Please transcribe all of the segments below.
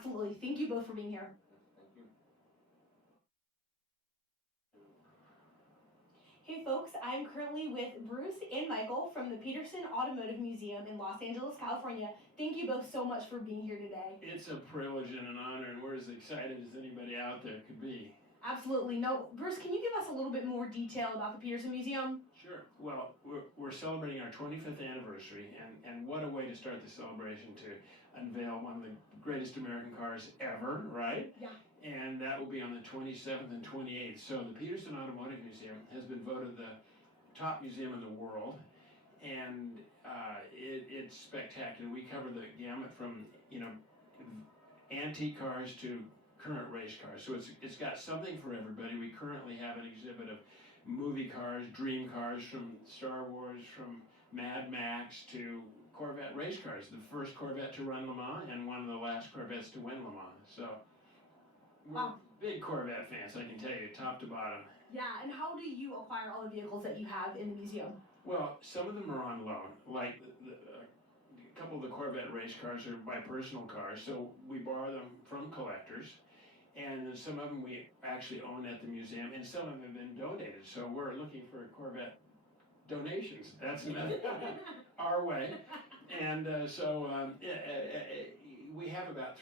Absolutely. Thank you both for being here. Thank you. Hey folks, I'm currently with Bruce and Michael from the Peterson Automotive Museum in Los Angeles, California. Thank you both so much for being here today. It's a privilege and an honor, and we're as excited as anybody out there could be. Absolutely. No, Bruce, can you give us a little bit more detail about the Peterson Museum? Sure. Well, we're celebrating our 25th anniversary, and what a way to start the celebration, to unveil one of the greatest American cars ever, right? Yeah. And that will be on the 27th and 28th. So the Peterson Automotive Museum has been voted the top museum in the world, and it's spectacular. We cover the gamut from, antique cars to current race cars. So it's got something for everybody. We currently have an exhibit of movie cars, dream cars from Star Wars, from Mad Max to Corvette race cars. The first Corvette to run Le Mans and one of the last Corvettes to win Le Mans. So we're big Corvette fans, I can tell you, top to bottom. Yeah, and how do you acquire all the vehicles that you have in the museum? Well, some of them are on loan, like a couple of the Corvette race cars are my personal cars, so we borrow them from collectors. And some of them we actually own at the museum, and some of them have been donated. So we're looking for Corvette donations. That's another our way. And we have about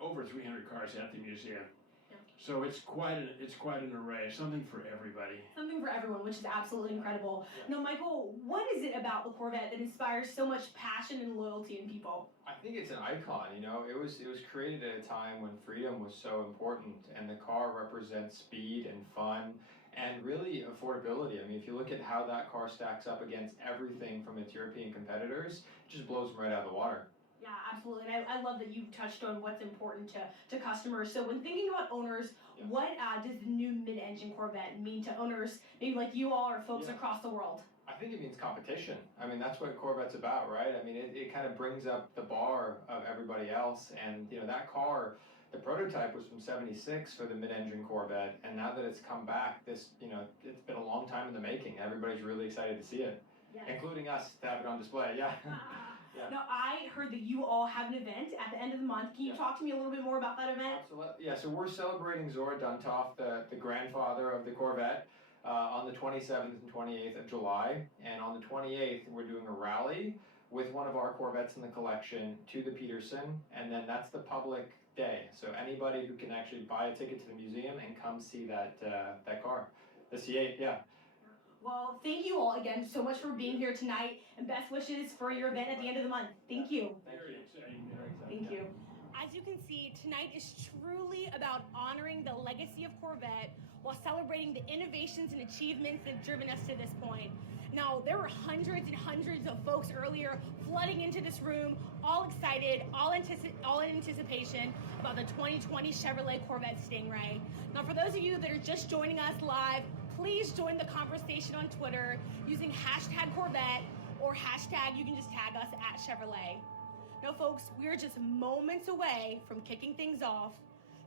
over 300 cars at the museum. Yeah. So it's quite an array, something for everybody. Something for everyone, which is absolutely incredible. Yeah. Now, Michael, what is it about the Corvette that inspires so much passion and loyalty in people? I think it's an icon, It was created at a time when freedom was so important, and the car represents speed and fun and really affordability. I mean, if you look at how that car stacks up against everything from its European competitors, it just blows them right out of the water. Yeah, absolutely. And I love that you touched on what's important to customers. So when thinking about owners, what does the new mid-engine Corvette mean to owners, maybe like you all or folks across the world? I think it means competition. I mean, that's what Corvette's about, right? I mean, it kind of brings up the bar of everybody else. And, that car, the prototype was from '76 for the mid-engine Corvette. And now that it's come back, it's been a long time in the making. Everybody's really excited to see it, including us to have it on display. Yeah. Yeah. Now, I heard that you all have an event at the end of the month. Can you talk to me a little bit more about that event? Absolutely. Yeah, so we're celebrating Zora Duntov, the grandfather of the Corvette, on the 27th and 28th of July. And on the 28th, we're doing a rally with one of our Corvettes in the collection to the Peterson, and then that's the public day. So anybody who can actually buy a ticket to the museum and come see that car, the C8, yeah. Well, thank you all again so much for being here tonight, and best wishes for your event at the end of the month. Thank you. Very exciting. Thank you. As you can see, tonight is truly about honoring the legacy of Corvette while celebrating the innovations and achievements that have driven us to this point. Now, there were hundreds and hundreds of folks earlier flooding into this room, all excited, all in anticipation about the 2020 Chevrolet Corvette Stingray. Now, for those of you that are just joining us live, please join the conversation on Twitter using #Corvette or you can just tag us at Chevrolet. Now, folks, we're just moments away from kicking things off,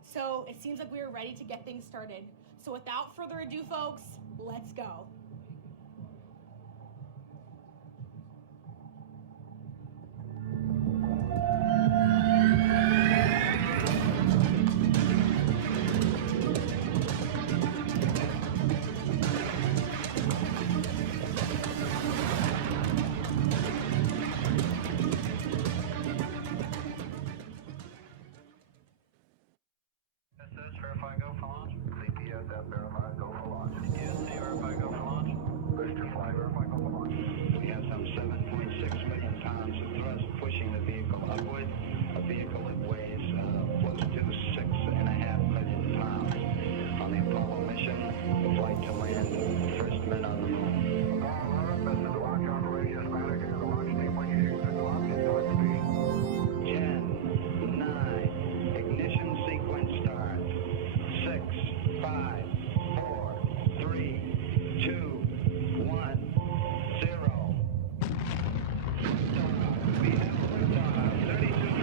so it seems like we're ready to get things started. So without further ado, folks, let's go. Verify go for launch. CPSF verify go for launch. CPSC verify go for launch. Booster fly verify go for launch. We have some 7.6 million pounds of thrust pushing the vehicle upward. A vehicle that weighs close to 6.5 million pounds. On the Apollo mission, the flight to land the first men on the moon. This is launch on the radio schematic. The launch team, when you use the launch, start speed. 10, 9, ignition sequence start. 6, 5, 4, 3, 2, 1, 0. Liftoff. We have liftoff. 32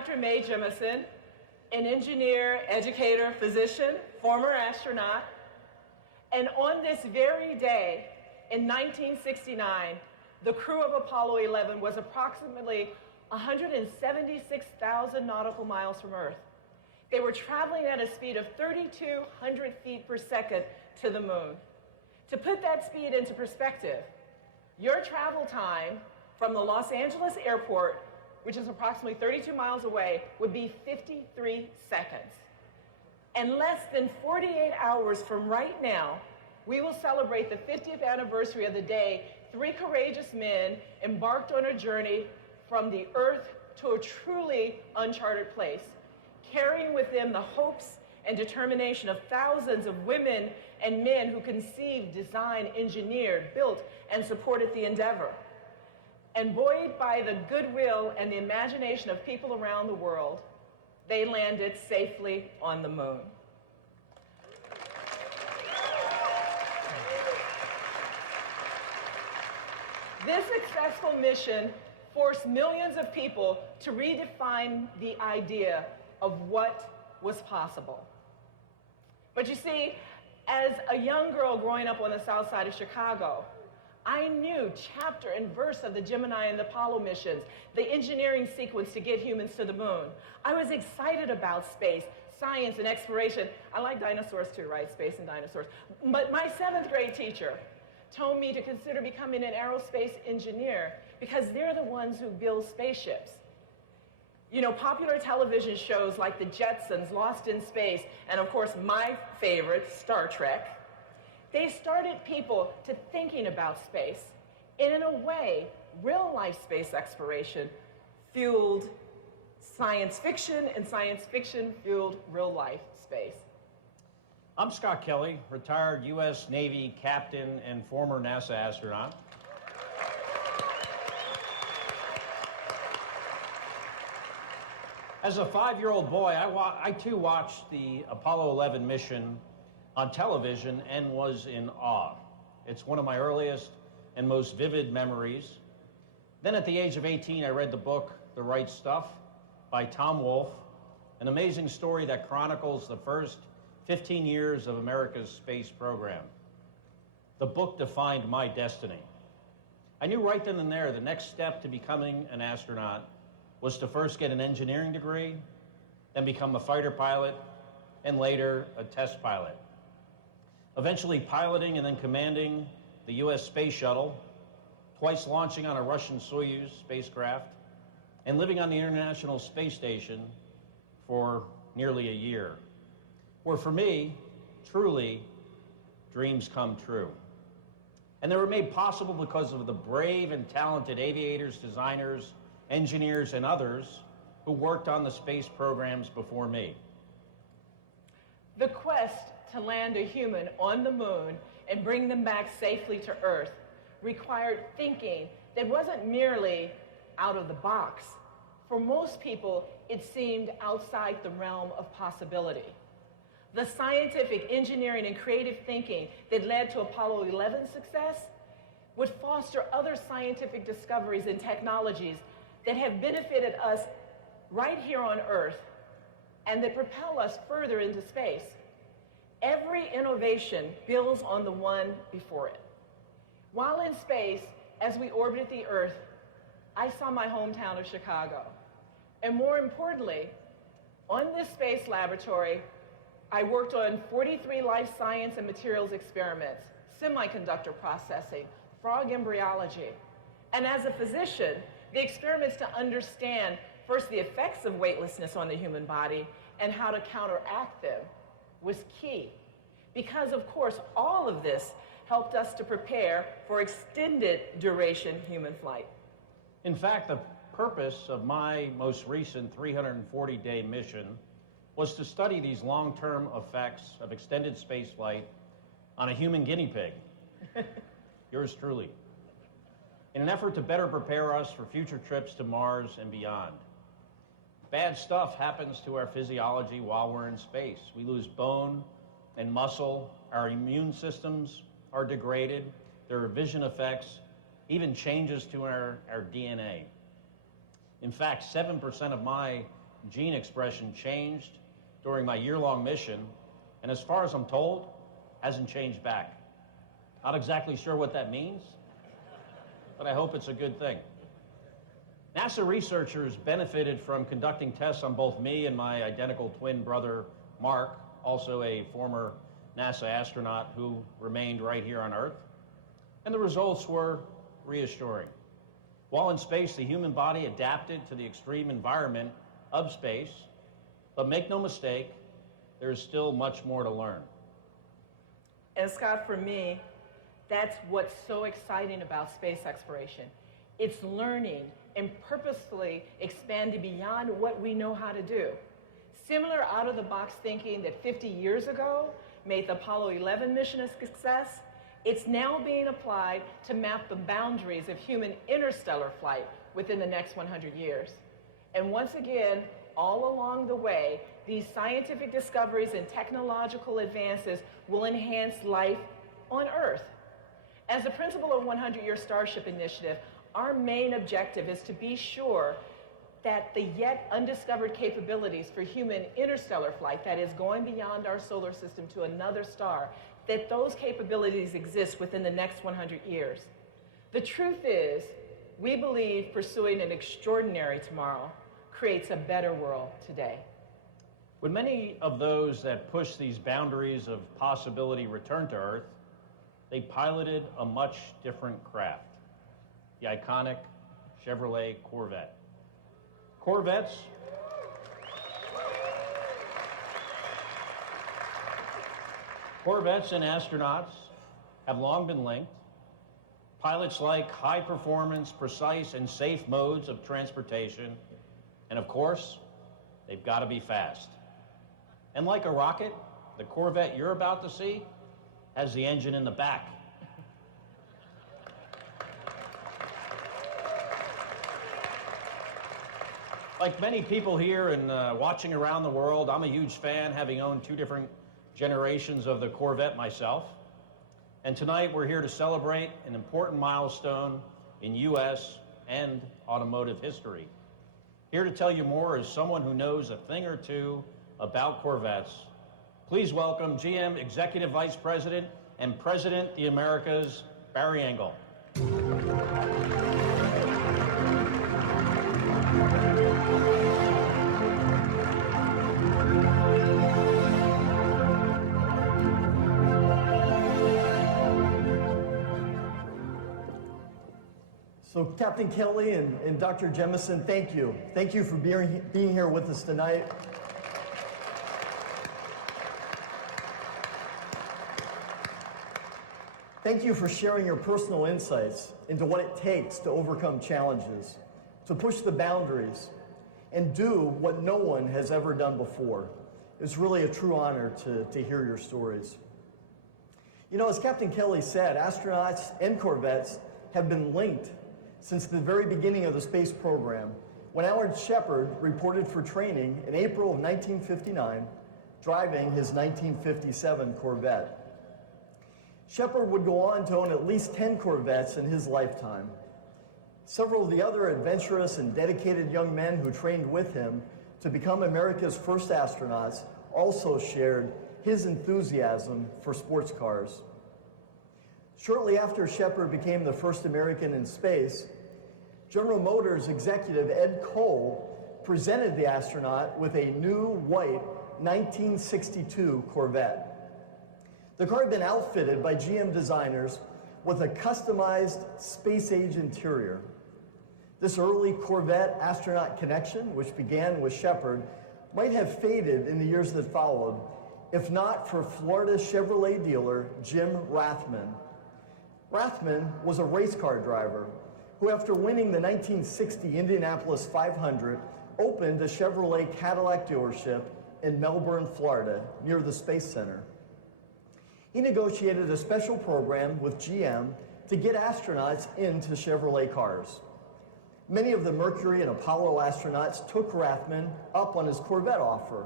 Dr. Mae Jemison, an engineer, educator, physician, former astronaut. And on this very day, in 1969, the crew of Apollo 11 was approximately 176,000 nautical miles from Earth. They were traveling at a speed of 3,200 feet per second to the moon. To put that speed into perspective, your travel time from the Los Angeles airport, which is approximately 32 miles away, would be 53 seconds. And less than 48 hours from right now, we will celebrate the 50th anniversary of the day 3 courageous men embarked on a journey from the Earth to a truly uncharted place, carrying with them the hopes and determination of thousands of women and men who conceived, designed, engineered, built, and supported the endeavor. And buoyed by the goodwill and the imagination of people around the world, they landed safely on the moon. This successful mission forced millions of people to redefine the idea of what was possible. But you see, as a young girl growing up on the south side of Chicago, I knew chapter and verse of the Gemini and the Apollo missions, the engineering sequence to get humans to the moon. I was excited about space, science, and exploration. I like dinosaurs too, right? Space and dinosaurs. But my 7th grade teacher told me to consider becoming an aerospace engineer because they're the ones who build spaceships. You know, popular television shows like The Jetsons, Lost in Space, and of course my favorite, Star Trek, they started people to thinking about space. And in a way, real-life space exploration fueled science fiction, and science fiction fueled real-life space. I'm Scott Kelly, retired U.S. Navy captain and former NASA astronaut. As a 5-year-old boy, I too watched the Apollo 11 mission on television and was in awe. It's one of my earliest and most vivid memories. Then at the age of 18, I read the book, The Right Stuff, by Tom Wolfe, an amazing story that chronicles the first 15 years of America's space program. The book defined my destiny. I knew right then and there the next step to becoming an astronaut was to first get an engineering degree, then become a fighter pilot, and later a test pilot. Eventually piloting and then commanding the U.S. Space Shuttle, twice launching on a Russian Soyuz spacecraft, and living on the International Space Station for nearly a year, where for me, truly, dreams come true. And they were made possible because of the brave and talented aviators, designers, engineers, and others who worked on the space programs before me. The quest to land a human on the moon and bring them back safely to Earth required thinking that wasn't merely out of the box. For most people, it seemed outside the realm of possibility. The scientific, engineering, and creative thinking that led to Apollo 11's success would foster other scientific discoveries and technologies that have benefited us right here on Earth and that propel us further into space. Every innovation builds on the one before it. While in space, as we orbited the Earth, I saw my hometown of Chicago. And more importantly, on this space laboratory, I worked on 43 life science and materials experiments, semiconductor processing, frog embryology. And as a physician, the experiments to understand first the effects of weightlessness on the human body and how to counteract them was key. Because of course, all of this helped us to prepare for extended duration human flight. In fact, the purpose of my most recent 340-day mission was to study these long-term effects of extended spaceflight on a human guinea pig, yours truly, in an effort to better prepare us for future trips to Mars and beyond. Bad stuff happens to our physiology while we're in space. We lose bone and muscle, our immune systems are degraded, there are vision effects, even changes to our DNA. In fact, 7% of my gene expression changed during my year-long mission, and as far as I'm told, hasn't changed back. Not exactly sure what that means, but I hope it's a good thing. NASA researchers benefited from conducting tests on both me and my identical twin brother, Mark, also a former NASA astronaut who remained right here on Earth, and the results were reassuring. While in space, the human body adapted to the extreme environment of space, but make no mistake, there's still much more to learn. And Scott, for me, that's what's so exciting about space exploration. It's learning and purposefully expanding beyond what we know how to do. Similar out-of-the-box thinking that 50 years ago made the Apollo 11 mission a success, it's now being applied to map the boundaries of human interstellar flight within the next 100 years. And once again, all along the way, these scientific discoveries and technological advances will enhance life on Earth. As the principal of 100-Year Starship Initiative, our main objective is to be sure that the yet undiscovered capabilities for human interstellar flight, that is going beyond our solar system to another star, that those capabilities exist within the next 100 years. The truth is, we believe pursuing an extraordinary tomorrow creates a better world today. When many of those that push these boundaries of possibility returned to Earth, they piloted a much different craft, the iconic Chevrolet Corvette. Corvettes and astronauts have long been linked. Pilots like high performance, precise, and safe modes of transportation. And of course, they've got to be fast. And like a rocket, the Corvette you're about to see has the engine in the back. Like many people here and watching around the world, I'm a huge fan, having owned 2 different generations of the Corvette myself. And tonight we're here to celebrate an important milestone in U.S. and automotive history. Here to tell you more is someone who knows a thing or two about Corvettes. Please welcome GM Executive Vice President and President of the Americas, Barry Engel. So Captain Kelly and Dr. Jemison, thank you. Thank you for being here with us tonight. Thank you for sharing your personal insights into what it takes to overcome challenges, to push the boundaries, and do what no one has ever done before. It's really a true honor to hear your stories. You know, as Captain Kelly said, astronauts and Corvettes have been linked since the very beginning of the space program, when Alan Shepard reported for training in April of 1959, driving his 1957 Corvette. Shepard would go on to own at least 10 Corvettes in his lifetime. Several of the other adventurous and dedicated young men who trained with him to become America's first astronauts also shared his enthusiasm for sports cars. Shortly after Shepard became the first American in space, General Motors executive Ed Cole presented the astronaut with a new white 1962 Corvette. The car had been outfitted by GM designers with a customized space-age interior. This early Corvette astronaut connection, which began with Shepard, might have faded in the years that followed, if not for Florida Chevrolet dealer Jim Rathman. Rathman was a race car driver who, after winning the 1960 Indianapolis 500, opened a Chevrolet Cadillac dealership in Melbourne, Florida, near the Space Center. He negotiated a special program with GM to get astronauts into Chevrolet cars. Many of the Mercury and Apollo astronauts took Rathman up on his Corvette offer.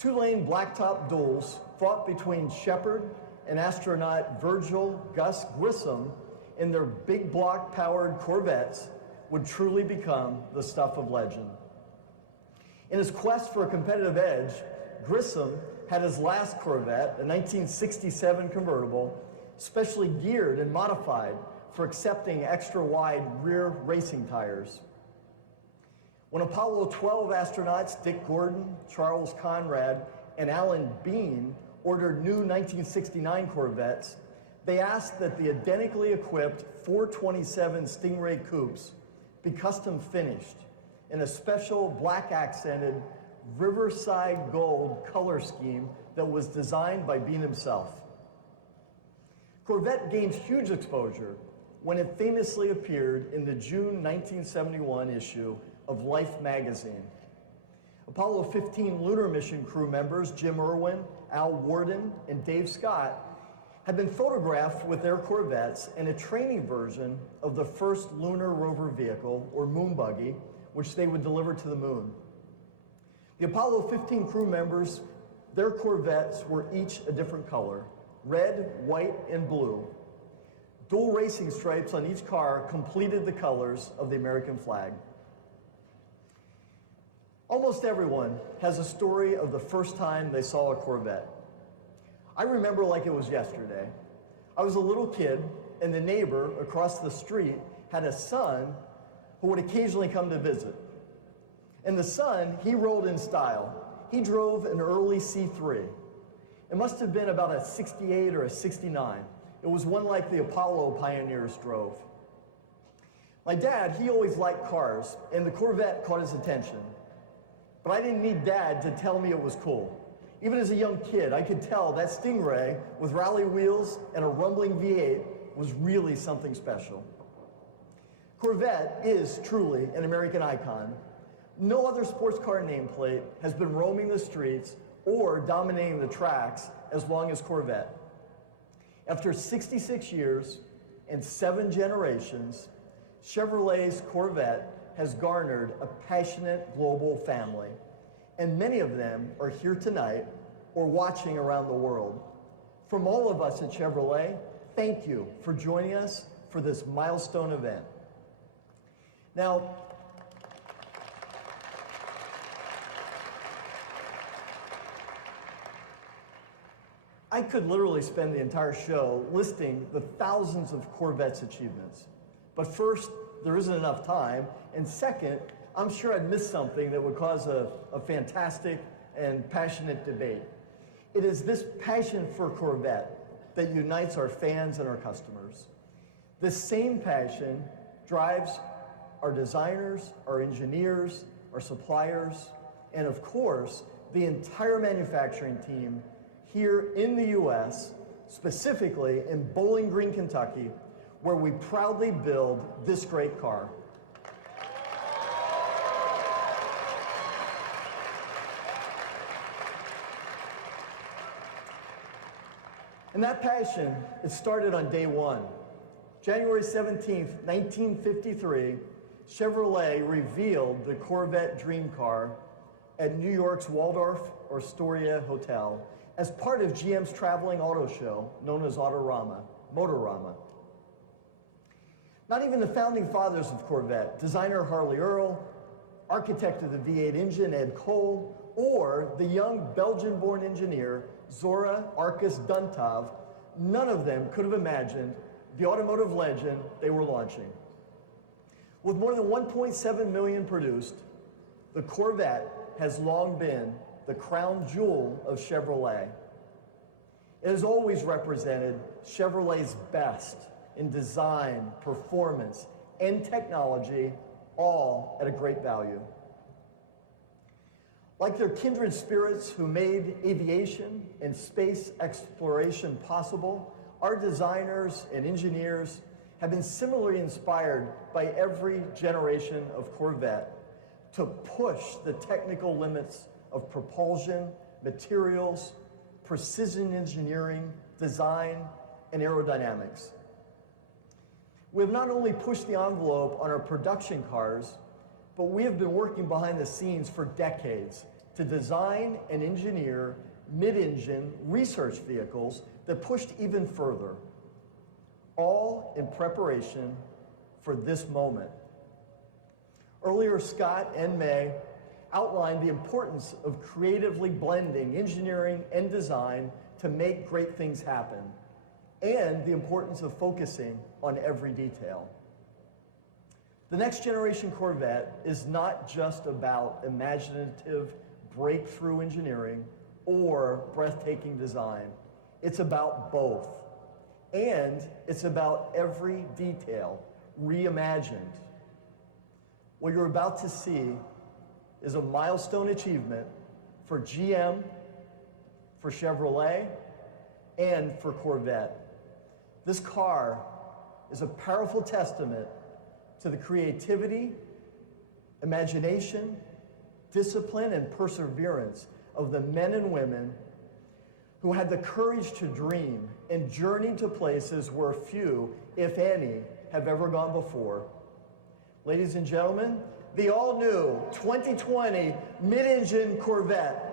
2-lane blacktop duels fought between Shepard and astronaut Virgil Gus Grissom in their big block-powered Corvettes would truly become the stuff of legend. In his quest for a competitive edge, Grissom had his last Corvette, a 1967 convertible, specially geared and modified for accepting extra-wide rear racing tires. When Apollo 12 astronauts Dick Gordon, Charles Conrad, and Alan Bean ordered new 1969 Corvettes, they asked that the identically equipped 427 Stingray coupes be custom finished in a special black-accented Riverside Gold color scheme that was designed by Bean himself. Corvette gained huge exposure when it famously appeared in the June 1971 issue of Life magazine. Apollo 15 lunar mission crew members Jim Irwin, Al Worden, and Dave Scott had been photographed with their Corvettes in a training version of the first lunar rover vehicle, or moon buggy, which they would deliver to the moon. The Apollo 15 crew members, their Corvettes were each a different color: red, white, and blue. Dual racing stripes on each car completed the colors of the American flag. Almost everyone has a story of the first time they saw a Corvette. I remember like it was yesterday. I was a little kid, and the neighbor across the street had a son who would occasionally come to visit. And the son, he rode in style. He drove an early C3. It must have been about a 68 or a 69. It was one like the Apollo pioneers drove. My dad, he always liked cars, and the Corvette caught his attention. But I didn't need Dad to tell me it was cool. Even as a young kid, I could tell that Stingray with rally wheels and a rumbling V8 was really something special. Corvette is truly an American icon. No other sports car nameplate has been roaming the streets or dominating the tracks as long as Corvette. After 66 years and 7 generations, Chevrolet's Corvette has garnered a passionate global family, and many of them are here tonight or watching around the world. From all of us at Chevrolet, thank you for joining us for this milestone event. Now, I could literally spend the entire show listing the thousands of Corvette's achievements. But first, there isn't enough time, and second, I'm sure I'd miss something that would cause a fantastic and passionate debate. It is this passion for Corvette that unites our fans and our customers. This same passion drives our designers, our engineers, our suppliers, and of course, the entire manufacturing team here in the US, specifically in Bowling Green, Kentucky, where we proudly build this great car. And that passion, it started on day one. January 17th, 1953, Chevrolet revealed the Corvette Dream Car at New York's Waldorf Astoria Hotel as part of GM's traveling auto show known as Motorama. Not even the founding fathers of Corvette, designer Harley Earl, architect of the V8 engine Ed Cole, or the young Belgian-born engineer Zora Arkus Duntov, none of them could have imagined the automotive legend they were launching. With more than 1.7 million produced, the Corvette has long been the crown jewel of Chevrolet. It has always represented Chevrolet's best in design, performance, and technology, all at a great value. Like their kindred spirits who made aviation and space exploration possible, our designers and engineers have been similarly inspired by every generation of Corvette to push the technical limits of propulsion, materials, precision engineering, design, and aerodynamics. We have not only pushed the envelope on our production cars, but we have been working behind the scenes for decades to design and engineer mid-engine research vehicles that pushed even further, all in preparation for this moment. Earlier, Scott and May outlined the importance of creatively blending engineering and design to make great things happen, and the importance of focusing on every detail. The next generation Corvette is not just about imaginative breakthrough engineering or breathtaking design. It's about both. And it's about every detail reimagined. What you're about to see is a milestone achievement for GM, for Chevrolet, and for Corvette. This car is a powerful testament to the creativity, imagination, discipline, and perseverance of the men and women who had the courage to dream and journey to places where few, if any, have ever gone before. Ladies and gentlemen, the all-new 2020 mid-engine Corvette.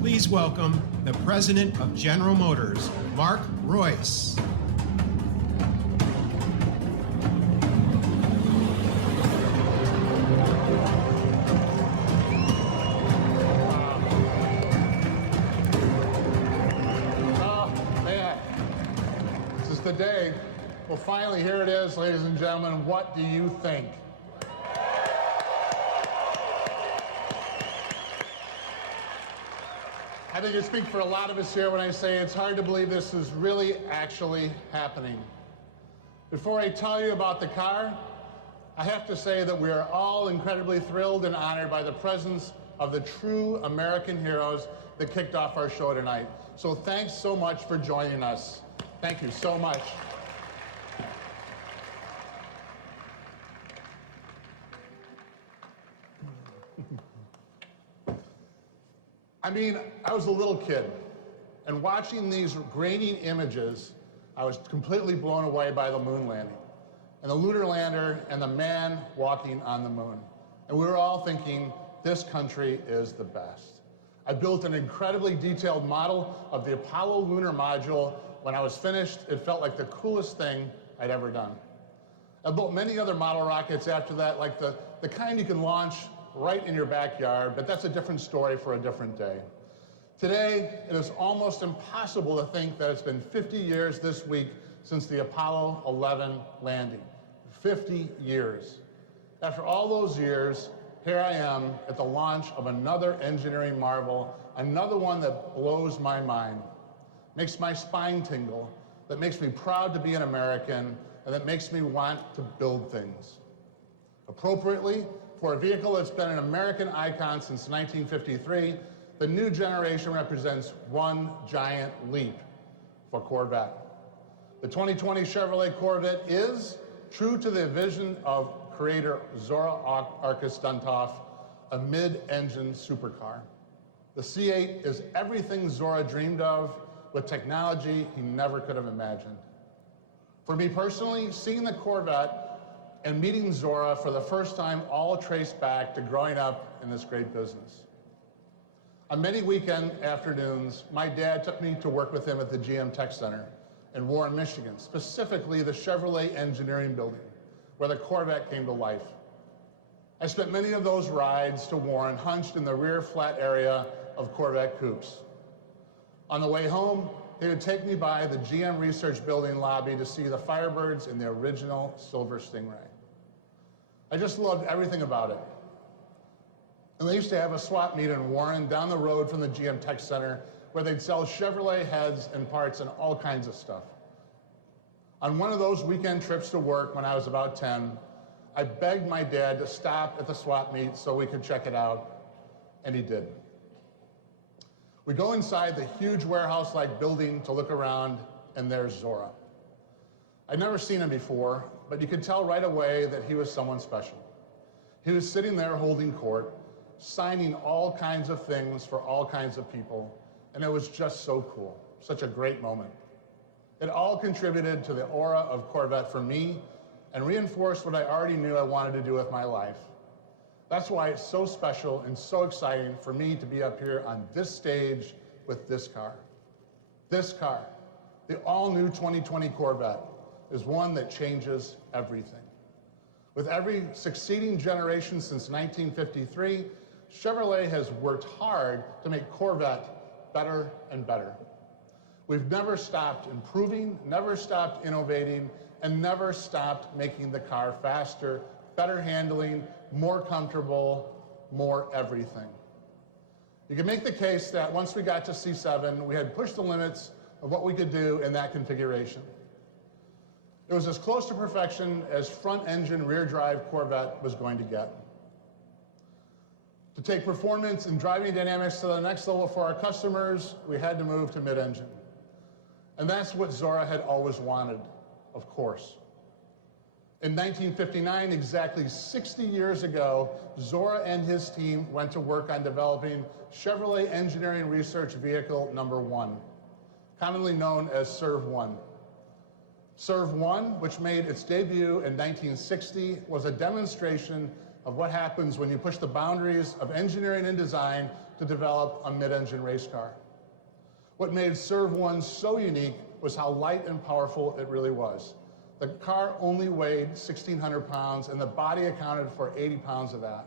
Please welcome the President of General Motors, Mark Royce. Man, this is the day. Well, finally, here it is, ladies and gentlemen. What do you think? I think I speak for a lot of us here when I say it's hard to believe this is really actually happening. Before I tell you about the car, I have to say that we are all incredibly thrilled and honored by the presence of the true American heroes that kicked off our show tonight. So thanks so much for joining us. Thank you so much. I mean, I was a little kid, and watching these grainy images, I was completely blown away by the moon landing, and the lunar lander, and the man walking on the moon. And we were all thinking, this country is the best. I built an incredibly detailed model of the Apollo lunar module. When I was finished, it felt like the coolest thing I'd ever done. I built many other model rockets after that, like the kind you can launch right in your backyard, but that's a different story for a different day. Today, it is almost impossible to think that it's been 50 years this week since the Apollo 11 landing. 50 years. After all those years, here I am at the launch of another engineering marvel, another one that blows my mind, makes my spine tingle, that makes me proud to be an American, and that makes me want to build things. Appropriately, for a vehicle that's been an American icon since 1953, the new generation represents one giant leap for Corvette. The 2020 Chevrolet Corvette is, true to the vision of creator Zora Arkus Duntov, a mid-engine supercar. The C8 is everything Zora dreamed of with technology he never could have imagined. For me personally, seeing the Corvette and meeting Zora for the first time all traced back to growing up in this great business. On many weekend afternoons, my dad took me to work with him at the GM Tech Center in Warren, Michigan, specifically the Chevrolet Engineering Building, where the Corvette came to life. I spent many of those rides to Warren hunched in the rear flat area of Corvette coupes. On the way home, he would take me by the GM Research Building lobby to see the Firebirds in the original Silver Stingray. I just loved everything about it. And they used to have a swap meet in Warren down the road from the GM Tech Center where they'd sell Chevrolet heads and parts and all kinds of stuff. On one of those weekend trips to work when I was about 10, I begged my dad to stop at the swap meet so we could check it out, and he did. We go inside the huge warehouse-like building to look around, and there's Zora. I'd never seen him before, but you could tell right away that he was someone special. He was sitting there holding court, signing all kinds of things for all kinds of people, and it was just so cool, such a great moment. It all contributed to the aura of Corvette for me and reinforced what I already knew I wanted to do with my life. That's why it's so special and so exciting for me to be up here on this stage with this car. This car, the all-new 2020 Corvette, is one that changes everything. With every succeeding generation since 1953, Chevrolet has worked hard to make Corvette better and better. We've never stopped improving, never stopped innovating, and never stopped making the car faster, better handling, more comfortable, more everything. You can make the case that once we got to C7, we had pushed the limits of what we could do in that configuration. It was as close to perfection as front-engine, rear-drive Corvette was going to get. To take performance and driving dynamics to the next level for our customers, we had to move to mid-engine. And that's what Zora had always wanted, of course. In 1959, exactly 60 years ago, Zora and his team went to work on developing Chevrolet Engineering Research Vehicle number 1, commonly known as SERV-1. SERV-1, which made its debut in 1960, was a demonstration of what happens when you push the boundaries of engineering and design to develop a mid-engine race car. What made SERV-1 so unique was how light and powerful it really was. The car only weighed 1,600 pounds, and the body accounted for 80 pounds of that.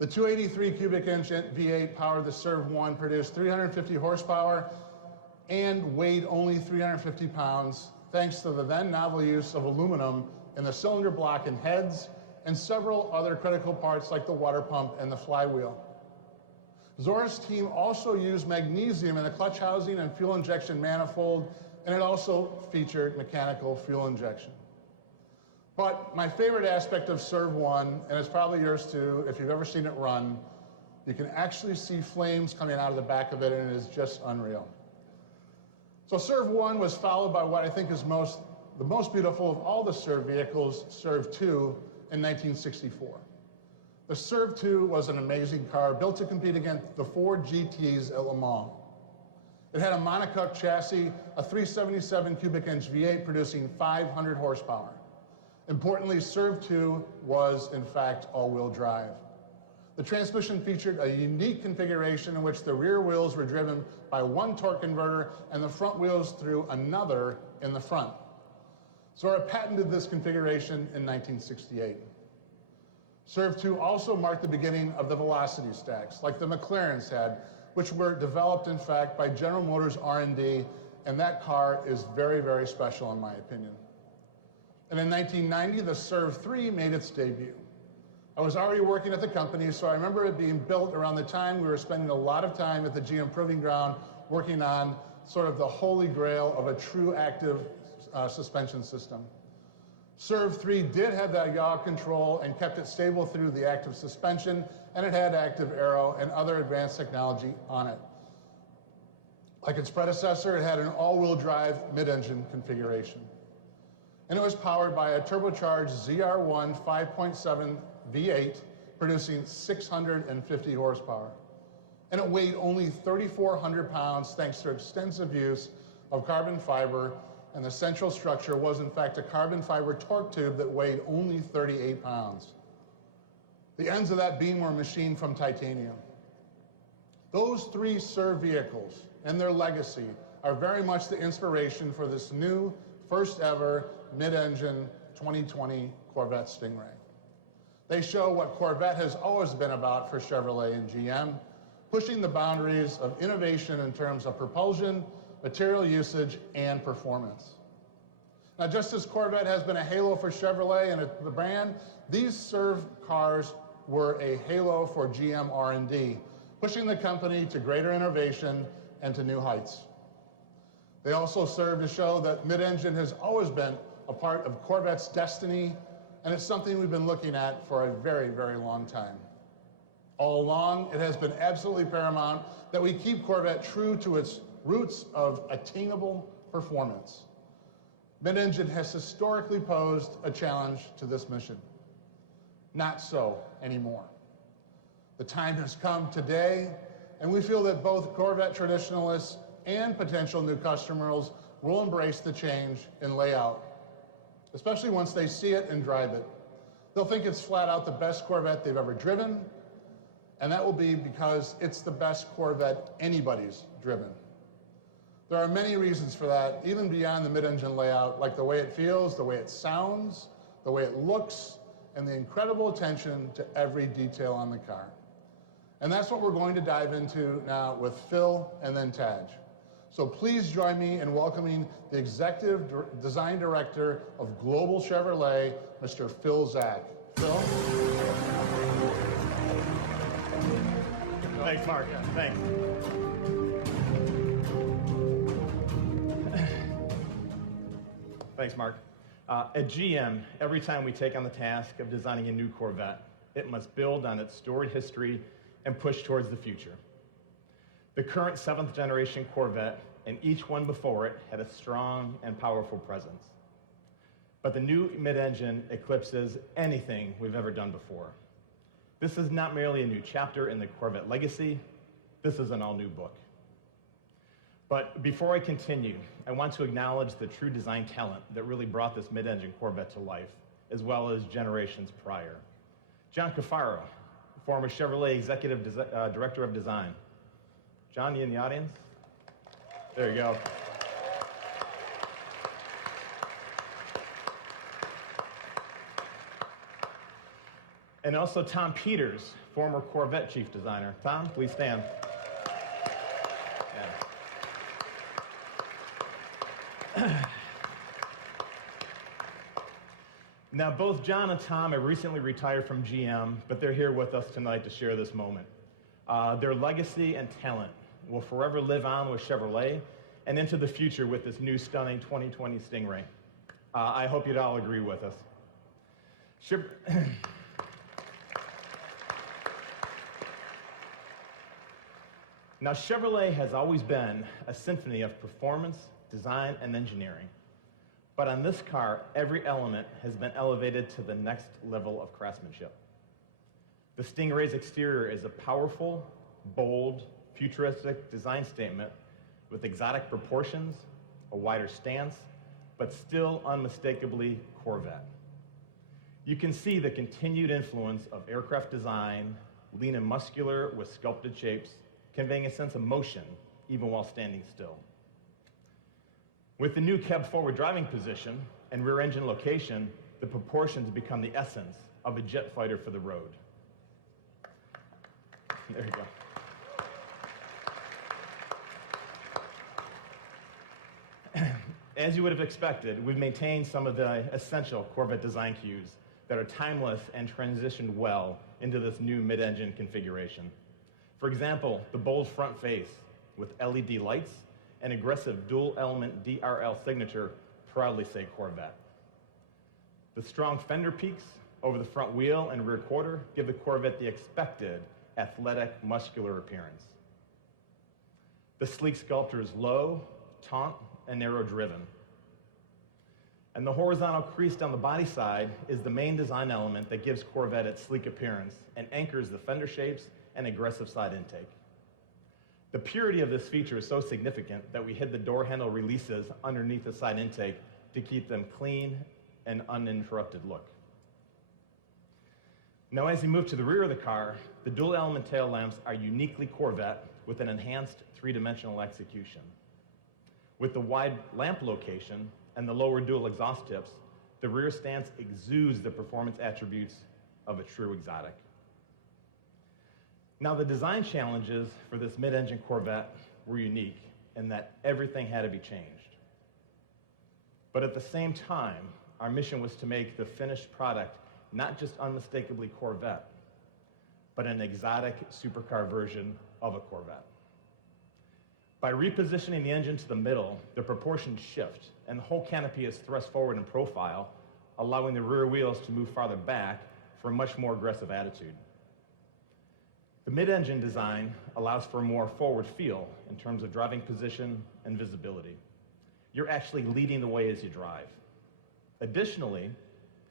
The 283 cubic inch V8 powered the SERV-1 produced 350 horsepower and weighed only 350 pounds, thanks to the then novel use of aluminum in the cylinder block and heads, and several other critical parts like the water pump and the flywheel. Zora's team also used magnesium in the clutch housing and fuel injection manifold, and it also featured mechanical fuel injection. But my favorite aspect of SERV-1, and it's probably yours too, if you've ever seen it run, you can actually see flames coming out of the back of it, and it is just unreal. So SERV-1 was followed by what I think is the most beautiful of all the SERV vehicles, SERV-2, in 1964. The SERV-2 was an amazing car built to compete against the Ford GTs at Le Mans. It had a monocoque chassis, a 377 cubic inch V8 producing 500 horsepower. Importantly, SERV-2 was, in fact, all-wheel drive. The transmission featured a unique configuration in which the rear wheels were driven by one torque converter and the front wheels through another in the front. Zora patented this configuration in 1968. SERV-2 also marked the beginning of the velocity stacks, like the McLarens had, which were developed, in fact, by General Motors R&D, and that car is very, very special in my opinion. And in 1990, the SERV-3 made its debut. I was already working at the company, so I remember it being built around the time we were spending a lot of time at the GM Proving Ground working on sort of the holy grail of a true active suspension system. Serve 3 did have that yaw control and kept it stable through the active suspension, and it had active aero and other advanced technology on it. Like its predecessor, it had an all-wheel drive mid-engine configuration. And it was powered by a turbocharged ZR1 5.7 V8, producing 650 horsepower. And it weighed only 3,400 pounds thanks to extensive use of carbon fiber, and the central structure was in fact a carbon fiber torque tube that weighed only 38 pounds. The ends of that beam were machined from titanium. Those 3 Serve vehicles and their legacy are very much the inspiration for this new, first ever mid-engine 2020 Corvette Stingray. They show what Corvette has always been about for Chevrolet and GM, pushing the boundaries of innovation in terms of propulsion, material usage, and performance. Now, just as Corvette has been a halo for Chevrolet and the brand, these Serve cars were a halo for GM R&D, pushing the company to greater innovation and to new heights. They also serve to show that mid-engine has always been a part of Corvette's destiny, and it's something we've been looking at for a very, very long time. All along, it has been absolutely paramount that we keep Corvette true to its roots of attainable performance. Mid-engine has historically posed a challenge to this mission. Not so anymore. The time has come today, and we feel that both Corvette traditionalists and potential new customers will embrace the change in layout, especially once they see it and drive it. They'll think it's flat out the best Corvette they've ever driven, and that will be because it's the best Corvette anybody's driven. There are many reasons for that, even beyond the mid-engine layout, like the way it feels, the way it sounds, the way it looks, and the incredible attention to every detail on the car. And that's what we're going to dive into now with Phil and then Taj. So please join me in welcoming the Executive Design Director of Global Chevrolet, Mr. Phil Zak. Phil? Thanks, Mark. Thanks. Thanks, Mark. At GM, every time we take on the task of designing a new Corvette, it must build on its storied history and push towards the future. The current 7th generation Corvette and each one before it had a strong and powerful presence. But the new mid-engine eclipses anything we've ever done before. This is not merely a new chapter in the Corvette legacy, this is an all-new book. But before I continue, I want to acknowledge the true design talent that really brought this mid-engine Corvette to life, as well as generations prior. John Cafaro, former Chevrolet Executive Director of Design. John, you in the audience? There you go. And also Tom Peters, former Corvette Chief Designer. Tom, please stand. Yeah. Now, both John and Tom have recently retired from GM, but they're here with us tonight to share this moment. Their legacy and talent will forever live on with Chevrolet and into the future with this new stunning 2020 Stingray. I hope you'd all agree with us. Now, Chevrolet has always been a symphony of performance, design, and engineering. But on this car, every element has been elevated to the next level of craftsmanship. The Stingray's exterior is a powerful, bold, futuristic design statement with exotic proportions, a wider stance, but still unmistakably Corvette. You can see the continued influence of aircraft design, lean and muscular with sculpted shapes, conveying a sense of motion even while standing still. With the new cab forward driving position and rear engine location, the proportions become the essence of a jet fighter for the road. There you go. As you would have expected, we've maintained some of the essential Corvette design cues that are timeless and transitioned well into this new mid-engine configuration. For example, the bold front face with LED lights and aggressive dual-element DRL signature proudly say Corvette. The strong fender peaks over the front wheel and rear quarter give the Corvette the expected athletic, muscular appearance. The sleek sculpture is low, taunt, and narrow-driven. And the horizontal crease down the body side is the main design element that gives Corvette its sleek appearance and anchors the fender shapes and aggressive side intake. The purity of this feature is so significant that we hid the door handle releases underneath the side intake to keep them clean and uninterrupted look. Now, as you move to the rear of the car, the dual element tail lamps are uniquely Corvette with an enhanced three-dimensional execution. With the wide lamp location and the lower dual exhaust tips, the rear stance exudes the performance attributes of a true exotic. Now, the design challenges for this mid-engine Corvette were unique in that everything had to be changed. But at the same time, our mission was to make the finished product not just unmistakably Corvette, but an exotic supercar version of a Corvette. By repositioning the engine to the middle, the proportions shift, and the whole canopy is thrust forward in profile, allowing the rear wheels to move farther back for a much more aggressive attitude. The mid-engine design allows for a more forward feel in terms of driving position and visibility. You're actually leading the way as you drive. Additionally,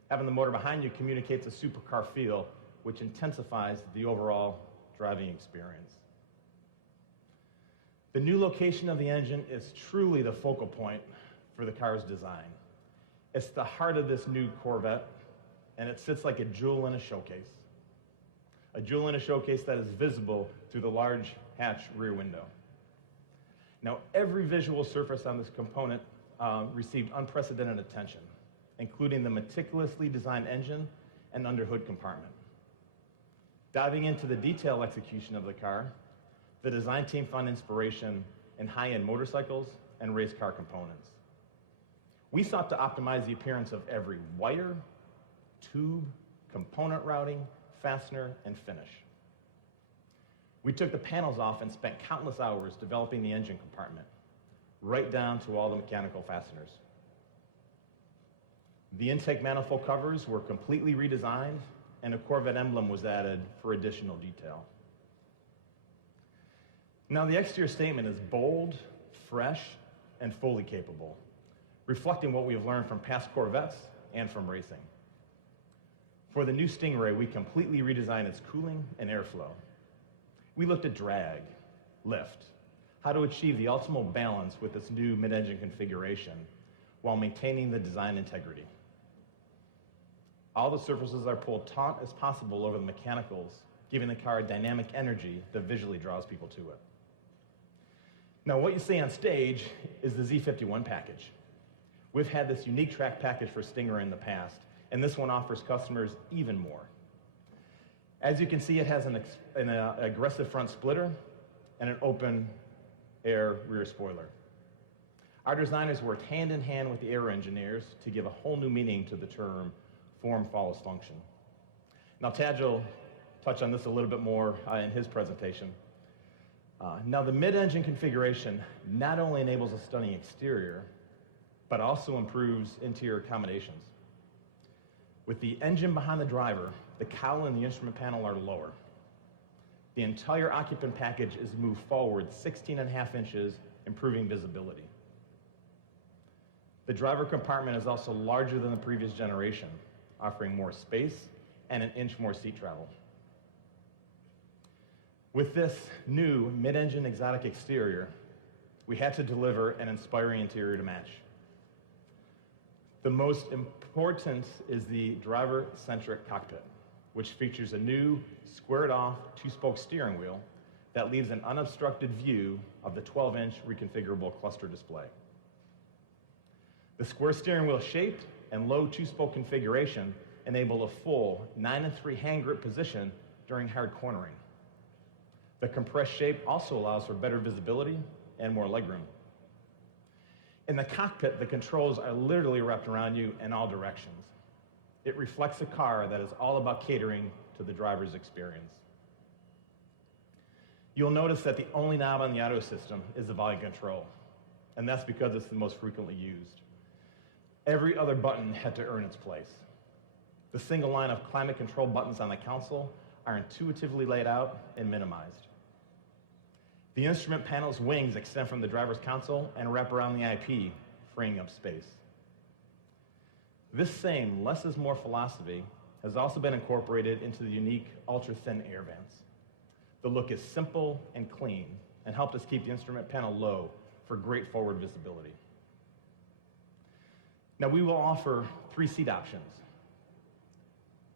having the motor behind you communicates a supercar feel, which intensifies the overall driving experience. The new location of the engine is truly the focal point for the car's design. It's the heart of this new Corvette, and it sits like a jewel in a showcase. A jewel in a showcase that is visible through the large hatch rear window. Now, every visual surface on this component received unprecedented attention, including the meticulously designed engine and underhood compartment. Diving into the detail execution of the car, the design team found inspiration in high-end motorcycles and race car components. We sought to optimize the appearance of every wire, tube, component routing, fastener, and finish. We took the panels off and spent countless hours developing the engine compartment, right down to all the mechanical fasteners. The intake manifold covers were completely redesigned, and a Corvette emblem was added for additional detail. Now, the exterior statement is bold, fresh, and fully capable, reflecting what we have learned from past Corvettes and from racing. For the new Stingray, we completely redesigned its cooling and airflow. We looked at drag, lift, how to achieve the optimal balance with this new mid-engine configuration while maintaining the design integrity. All the surfaces are pulled taut as possible over the mechanicals, giving the car a dynamic energy that visually draws people to it. Now, what you see on stage is the Z51 package. We've had this unique track package for Stingray in the past, and this one offers customers even more. As you can see, it has an aggressive front splitter and an open air rear spoiler. Our designers worked hand in hand with the aero engineers to give a whole new meaning to the term form follows function. Now, Taj will touch on this a little bit more in his presentation. Now, the mid-engine configuration not only enables a stunning exterior, but also improves interior accommodations. With the engine behind the driver, the cowl and the instrument panel are lower. The entire occupant package is moved forward 16.5 inches, improving visibility. The driver compartment is also larger than the previous generation, offering more space and an inch more seat travel. With this new mid-engine exotic exterior, we had to deliver an inspiring interior to match. The most important is the driver-centric cockpit, which features a new squared-off two-spoke steering wheel that leaves an unobstructed view of the 12-inch reconfigurable cluster display. The square steering wheel shape and low two-spoke configuration enable a full 9-3 hand grip position during hard cornering. The compressed shape also allows for better visibility and more legroom. In the cockpit, the controls are literally wrapped around you in all directions. It reflects a car that is all about catering to the driver's experience. You'll notice that the only knob on the auto system is the volume control, and that's because it's the most frequently used. Every other button had to earn its place. The single line of climate control buttons on the console are intuitively laid out and minimized. The instrument panel's wings extend from the driver's console and wrap around the IP, freeing up space. This same less is more philosophy has also been incorporated into the unique ultra-thin air vents. The look is simple and clean and helped us keep the instrument panel low for great forward visibility. Now we will offer 3 seat options: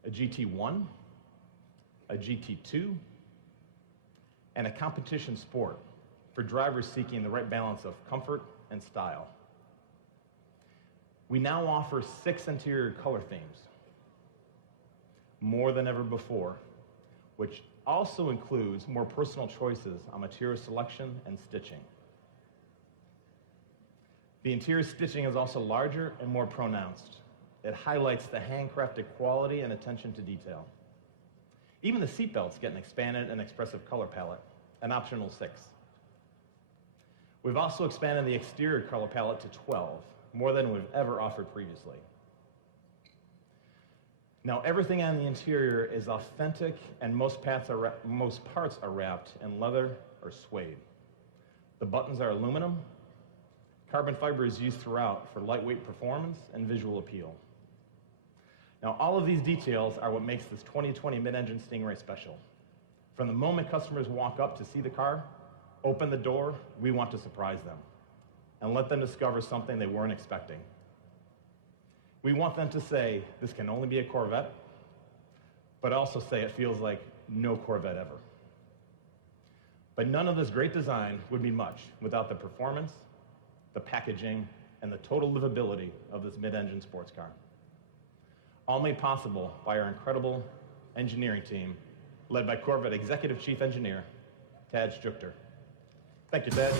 a GT1, a GT2, and a competition sport for drivers seeking the right balance of comfort and style. We now offer 6 interior color themes, more than ever before, which also includes more personal choices on material selection and stitching. The interior stitching is also larger and more pronounced. It highlights the handcrafted quality and attention to detail. Even the seatbelts get an expanded and expressive color palette, an optional 6. We've also expanded the exterior color palette to 12, more than we've ever offered previously. Now, everything on the interior is authentic, and most parts are wrapped in leather or suede. The buttons are aluminum. Carbon fiber is used throughout for lightweight performance and visual appeal. Now, all of these details are what makes this 2020 mid-engine Stingray special. From the moment customers walk up to see the car, open the door, we want to surprise them and let them discover something they weren't expecting. We want them to say, this can only be a Corvette, but also say it feels like no Corvette ever. But none of this great design would be much without the performance, the packaging, and the total livability of this mid-engine sports car. All made possible by our incredible engineering team, led by Corvette Executive Chief Engineer, Tad Struchter. Thank you, Tad.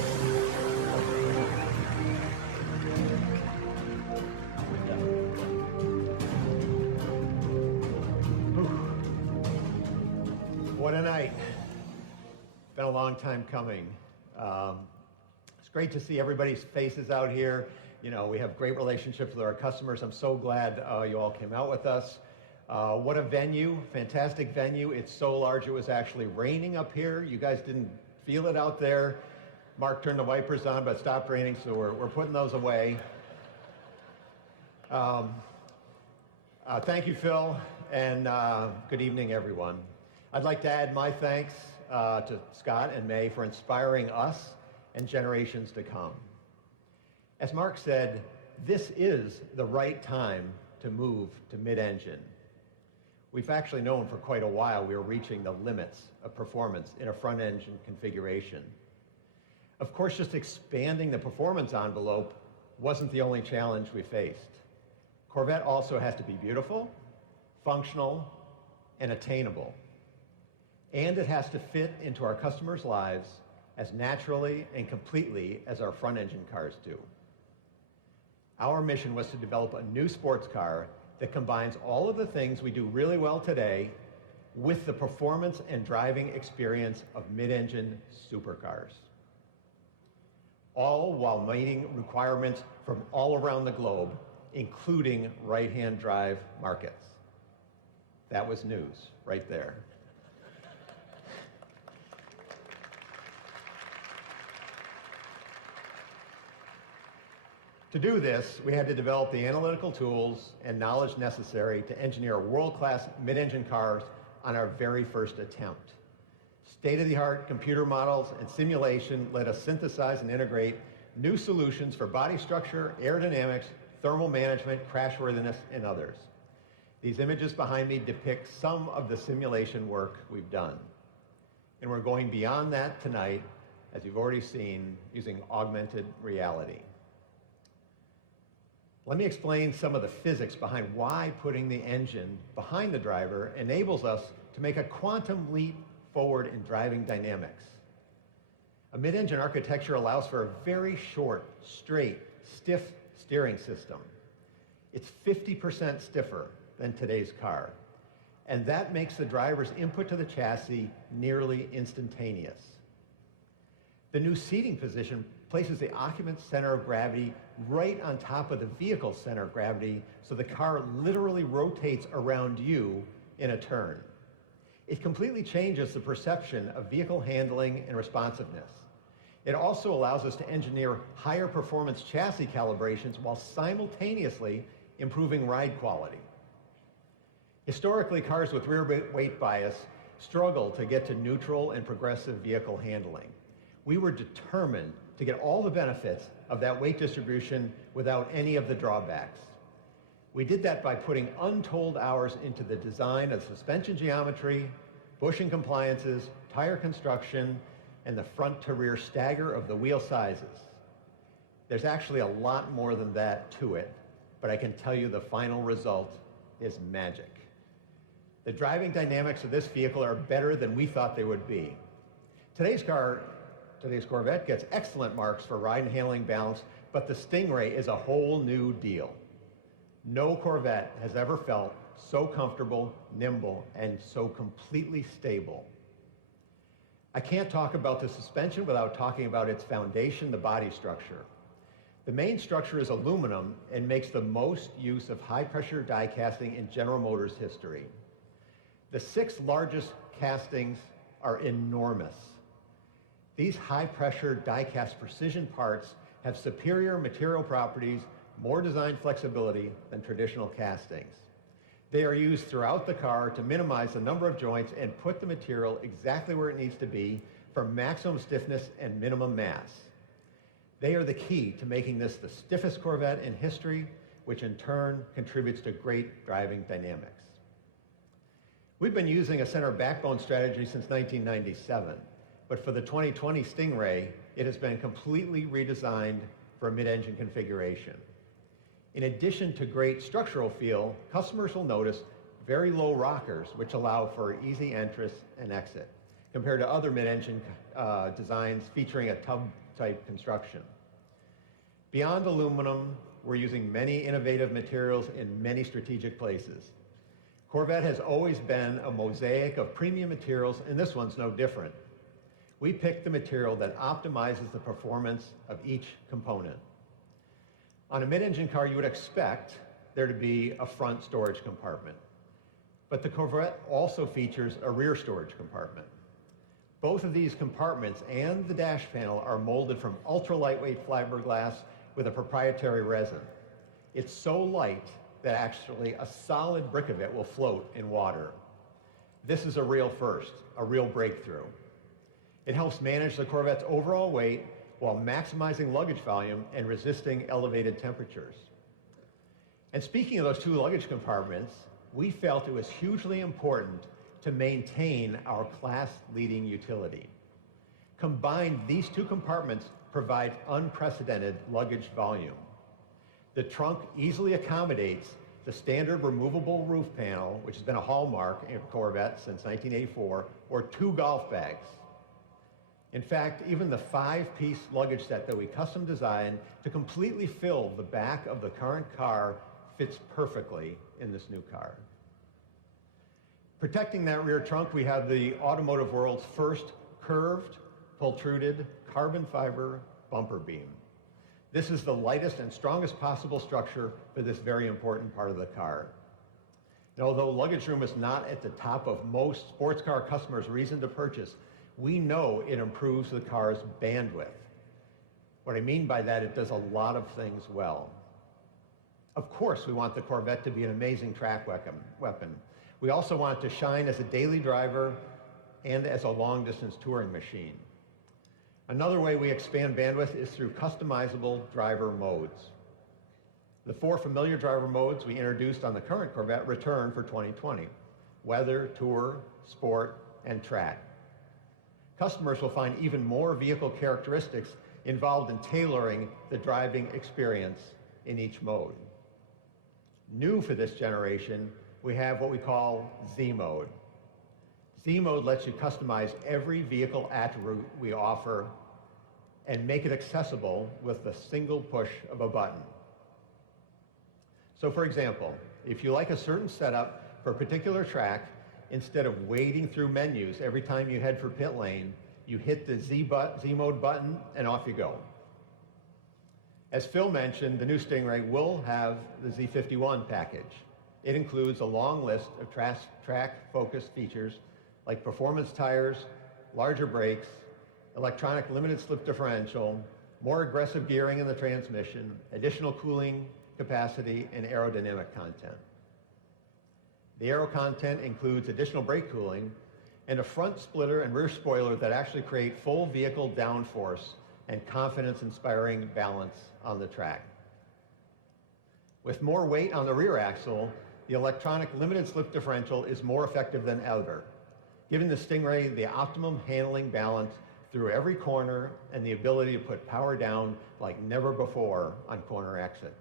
What a night. Been a long time coming. It's great to see everybody's faces out here. You know, we have great relationships with our customers. I'm so glad you all came out with us. What a venue, fantastic venue. It's so large it was actually raining up here. You guys didn't feel it out there. Mark turned the wipers on, but it stopped raining, so we're putting those away. Thank you, Phil, and good evening, everyone. I'd like to add my thanks to Scott and May for inspiring us and generations to come. As Mark said, this is the right time to move to mid-engine. We've actually known for quite a while we were reaching the limits of performance in a front-engine configuration. Of course, just expanding the performance envelope wasn't the only challenge we faced. Corvette also has to be beautiful, functional, and attainable. And it has to fit into our customers' lives as naturally and completely as our front-engine cars do. Our mission was to develop a new sports car that combines all of the things we do really well today with the performance and driving experience of mid-engine supercars, all while meeting requirements from all around the globe, including right-hand drive markets. That was news right there. To do this, we had to develop the analytical tools and knowledge necessary to engineer world-class mid-engine cars on our very first attempt. State-of-the-art computer models and simulation let us synthesize and integrate new solutions for body structure, aerodynamics, thermal management, crashworthiness, and others. These images behind me depict some of the simulation work we've done. And we're going beyond that tonight, as you've already seen, using augmented reality. Let me explain some of the physics behind why putting the engine behind the driver enables us to make a quantum leap forward in driving dynamics. A mid-engine architecture allows for a very short, straight, stiff steering system. It's 50% stiffer than today's car, and that makes the driver's input to the chassis nearly instantaneous. The new seating position places the occupant's center of gravity right on top of the vehicle's center of gravity, so the car literally rotates around you in a turn. It completely changes the perception of vehicle handling and responsiveness. It also allows us to engineer higher performance chassis calibrations while simultaneously improving ride quality. Historically, cars with rear weight bias struggle to get to neutral and progressive vehicle handling. We were determined to get all the benefits of that weight distribution without any of the drawbacks. We did that by putting untold hours into the design of suspension geometry, bushing compliances, tire construction, and the front to rear stagger of the wheel sizes. There's actually a lot more than that to it, but I can tell you the final result is magic. The driving dynamics of this vehicle are better than we thought they would be. Today's Corvette gets excellent marks for ride and handling balance, but the Stingray is a whole new deal. No Corvette has ever felt so comfortable, nimble, and so completely stable. I can't talk about the suspension without talking about its foundation, the body structure. The main structure is aluminum and makes the most use of high-pressure die casting in General Motors history. The 6 largest castings are enormous. These high-pressure die-cast precision parts have superior material properties, more design flexibility than traditional castings. They are used throughout the car to minimize the number of joints and put the material exactly where it needs to be for maximum stiffness and minimum mass. They are the key to making this the stiffest Corvette in history, which in turn contributes to great driving dynamics. We've been using a center backbone strategy since 1997, but for the 2020 Stingray, it has been completely redesigned for a mid-engine configuration. In addition to great structural feel, customers will notice very low rockers, which allow for easy entrance and exit, compared to other mid-engine designs featuring a tub-type construction. Beyond aluminum, we're using many innovative materials in many strategic places. Corvette has always been a mosaic of premium materials, and this one's no different. We picked the material that optimizes the performance of each component. On a mid-engine car, you would expect there to be a front storage compartment, but the Corvette also features a rear storage compartment. Both of these compartments and the dash panel are molded from ultra-lightweight fiberglass with a proprietary resin. It's so light that actually a solid brick of it will float in water. This is a real first, a real breakthrough. It helps manage the Corvette's overall weight while maximizing luggage volume and resisting elevated temperatures. And speaking of those 2 luggage compartments, we felt it was hugely important to maintain our class-leading utility. Combined, these 2 compartments provide unprecedented luggage volume. The trunk easily accommodates the standard removable roof panel, which has been a hallmark in Corvette since 1984, or 2 golf bags. In fact, even the 5-piece luggage set that we custom designed to completely fill the back of the current car fits perfectly in this new car. Protecting that rear trunk, we have the automotive world's first curved, pultruded, carbon fiber bumper beam. This is the lightest and strongest possible structure for this very important part of the car. And although luggage room is not at the top of most sports car customers' reason to purchase, we know it improves the car's bandwidth. What I mean by that, it does a lot of things well. Of course, we want the Corvette to be an amazing track weapon. We also want it to shine as a daily driver and as a long-distance touring machine. Another way we expand bandwidth is through customizable driver modes. The 4 familiar driver modes we introduced on the current Corvette return for 2020: weather, tour, sport, and track. Customers will find even more vehicle characteristics involved in tailoring the driving experience in each mode. New for this generation, we have what we call Z mode. Z mode lets you customize every vehicle attribute we offer and make it accessible with the single push of a button. So for example, if you like a certain setup for a particular track, instead of wading through menus every time you head for pit lane, You hit the Z mode button and off you go. As Phil mentioned, the new Stingray will have the Z51 package. It includes a long list of track-focused features like performance tires, larger brakes, electronic limited slip differential, more aggressive gearing in the transmission, additional cooling capacity, and aerodynamic content. The aero content includes additional brake cooling and a front splitter and rear spoiler that actually create full vehicle downforce and confidence-inspiring balance on the track. With more weight on the rear axle, the electronic limited slip differential is more effective than ever, giving the Stingray the optimum handling balance through every corner and the ability to put power down like never before on corner exit.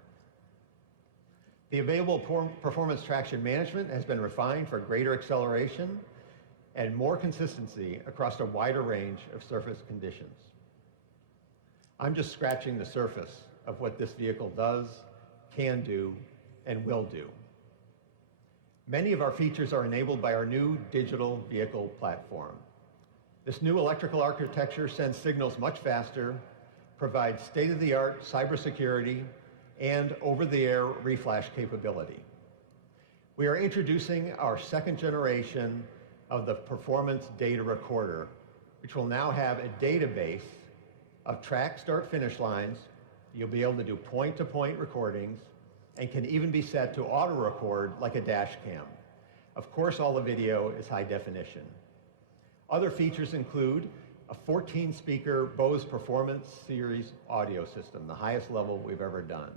The available performance traction management has been refined for greater acceleration and more consistency across a wider range of surface conditions. I'm just scratching the surface of what this vehicle does, can do, and will do. Many of our features are enabled by our new digital vehicle platform. This new electrical architecture sends signals much faster, provides state-of-the-art cybersecurity, and over-the-air reflash capability. We are introducing our second generation of the Performance Data Recorder, which will now have a database of track start-finish lines. You'll be able to do point-to-point recordings and can even be set to auto-record like a dash cam. Of course, all the video is high definition. Other features include a 14-speaker Bose Performance Series audio system, the highest level we've ever done,